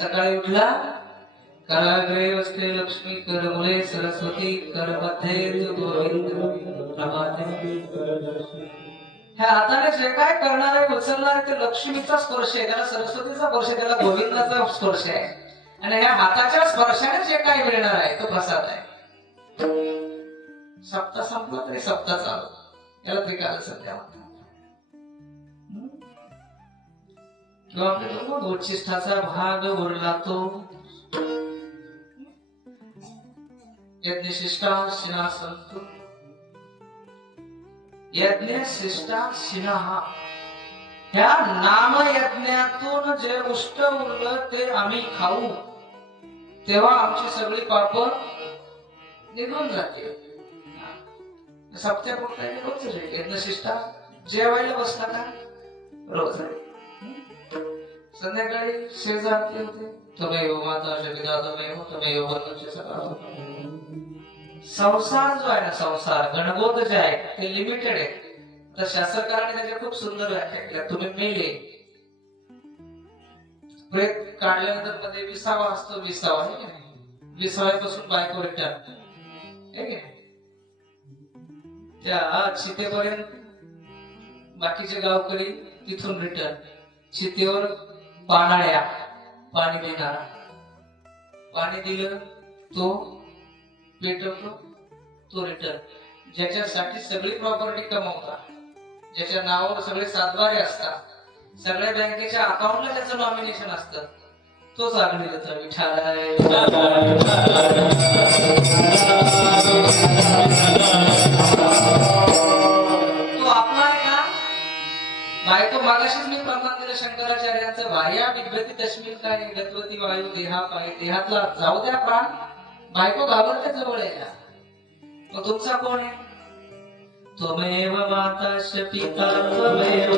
सकाळी उठला, कराग्रे वसते लक्ष्मी, करमुले सरस्वती, करमध्ये गोविंद प्रभाते. ह्या हाताने जे काय करणार आहे, उचलणार आहे, ते लक्ष्मीचा स्पर्श आहे, त्याला सरस्वतीचा स्पर्श आहे, त्याला गोविंदाचा स्पर्श आहे. आणि ह्या हाताच्या स्पर्शाने जे काय मिळणार आहे तो प्रसाद आहे. सप्ताह संपला तरी सप्ताह चालू, याला त्रिकाल संध्या म्हणतात. किंवा आपल्याला उच्छिष्टाचा भाग उरला तो यज्ञशिष्टा शिना संतु, यज्ञशिष्टा शिना. ह्या नाम यज्ञातून जे उष्ट उरलं ते आम्ही खाऊ, तेव्हा आमची सगळी पाप निघून जाते. सप्त्या कुठला रोज यज्ञशिष्टा जेवायला बसला का रोज आहे. संध्याकाळी शेजारती होते, तुम्ही माता पिता तुम्ही बंधूचे सगळं. संसार जो आहे ना, संसार गणगोत जे आहे ते लिमिटेड आहे. तर शास्त्रकाराने त्याच्या खूप सुंदर व्याख्या केल्या. तुम्ही मेले, प्रेत काढल्यानंतर मध्ये विसावा असतो, विसावा आहे की नाही, विसाव्यापासून बायको रिटर्न आहे की नाही, त्या चितेपर्यंत बाकीचे गावकरी तिथून रिटर्न. चितेवर पानाळ्या, पाणी देणारा, पाणी दिलं तो पेटवतो, तो रिटर्न. ज्याच्यासाठी सगळी प्रॉपर्टी कमवता, ज्याच्या नावावर सगळे सातबारे असतात, सगळ्या बँकेच्या अकाउंटला त्याचं नॉमिनेशन असतं, तोच आगणी देतो. तो आपला आहे ना बायको. मागाशीच मी प्रमाण दिलं शंकराचार्यांचं, भार्या विद्वती दशमील काय गतवती वायू देहा पाय, देहातला जाऊ द्या प्राण, बायको घाबरते जवळ यायला. मग तुमचा कोण आहे? त्वमेव माताश्च पिता त्वमेव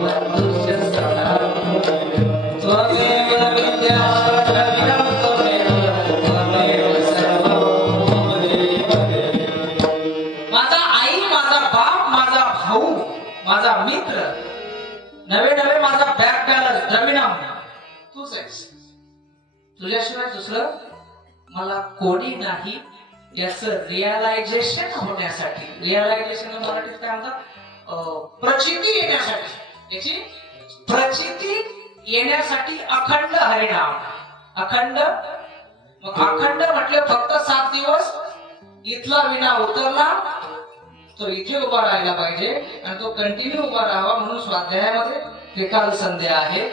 बंधुश्च सखा त्वमेव विद्या द्रविणं त्वमेव सर्वं मम देव. माझा आई, माझा बाप, माझा भाऊ, माझा मित्र, नवे नवे माझा बँक बॅलन्स, द्रविणं तूच आहेस. तुझ्याशिवाय दुसरं मला कोणी नाही. याचं रिअलायझेशन होण्यासाठी, रिअलायझेशन मराठीत काय म्हणतात, प्रचिती येण्यासाठी, याची प्रचिती येण्यासाठी अखंड हरिनाम. अखंड, मग अखंड म्हटलं फक्त 7 दिवस इथला विना उतरला तो इथे उभा राहायला पाहिजे, आणि तो कंटिन्यू उभा राहावा. म्हणून स्वाध्यायामध्ये त्रिकाल संध्या आहे.